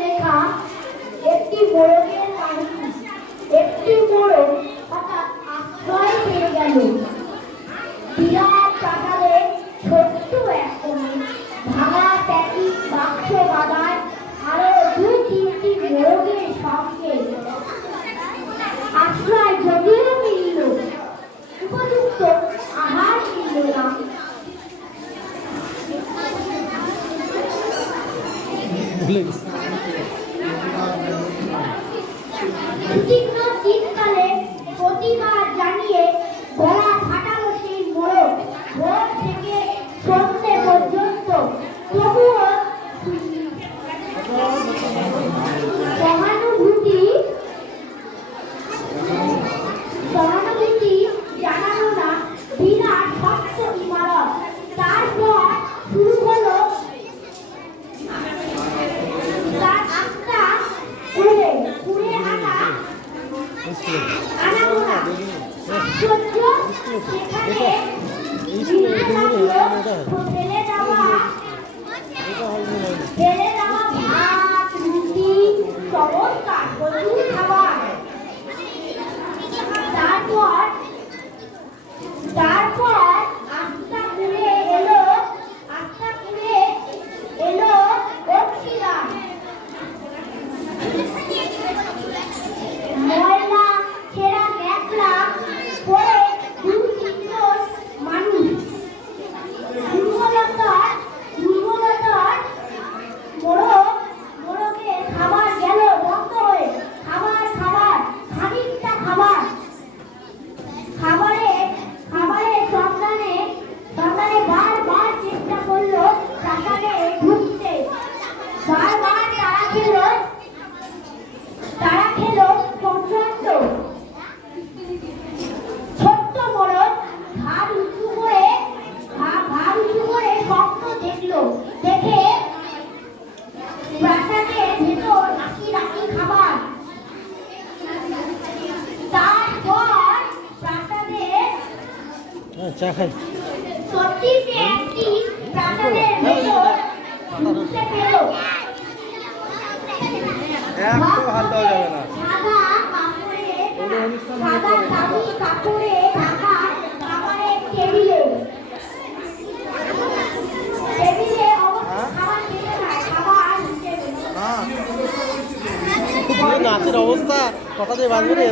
লেখা একটি মোড়কের কাহিনী। একটি মোড়ক হঠাৎ আশ্রয় পেয়ে গেল বিরাট প্রাসাদে ছোট্ট এক কোণে। ভাঙা প্যাকিং বাক্স বাঁধায় আরো দুই তিনটি মোড়কের সঙ্গে। আশ্রয় যদিও মিলল, উপযুক্ত আহার মিলল না। উদ্বিগ্ন শীতকালে প্রতিবাদ জানিয়ে গলা ফাটালো সেই মোড়ক। ভোর থেকে সন্ধ্যে পর্যন্ত তবুও সহানুভূতি জানানো না বিরাট শক্ত ইমারত। তারপর শুরু হলো তার আস্থা কুড়ে আনাগোনা। আশ্চর্য, সেখানে ফেলে দেওয়া ভাত, রুটি, চমৎকার প্রচুর খাবার। তারপর আস্থা কুড়ে এলো অক্ষিরাম। ময়লা ছেঁড়া ন্যাকড়া পরে দু তিনজন মানুষ। দুর্বলতার মোড়কে খাবার গেল বন্ধ হয়ে। খাবার খানিকটা খাবারের সন্ধানে বারবার চেষ্টা করলো প্রাসাদে ঢুকতে। বারবার তারা খেলো প্রচন্ড। ছোট্ট মোড়ক ঘাড় উঁচু করে স্বপ্ন দেখলো। দেখে প্রাসাদের ভেতর রাখি খাবার। তারপর প্রাসাদে সত্যিতে একটি প্রাসাদের ভেতর ঢুকতে পেল। সাদা কাপড়ে ঢাকা খাবারের টেবিলে খাবার খেতে নাই, খাবার নাচের অবস্থা কথা দিয়ে বাঁধবে রে।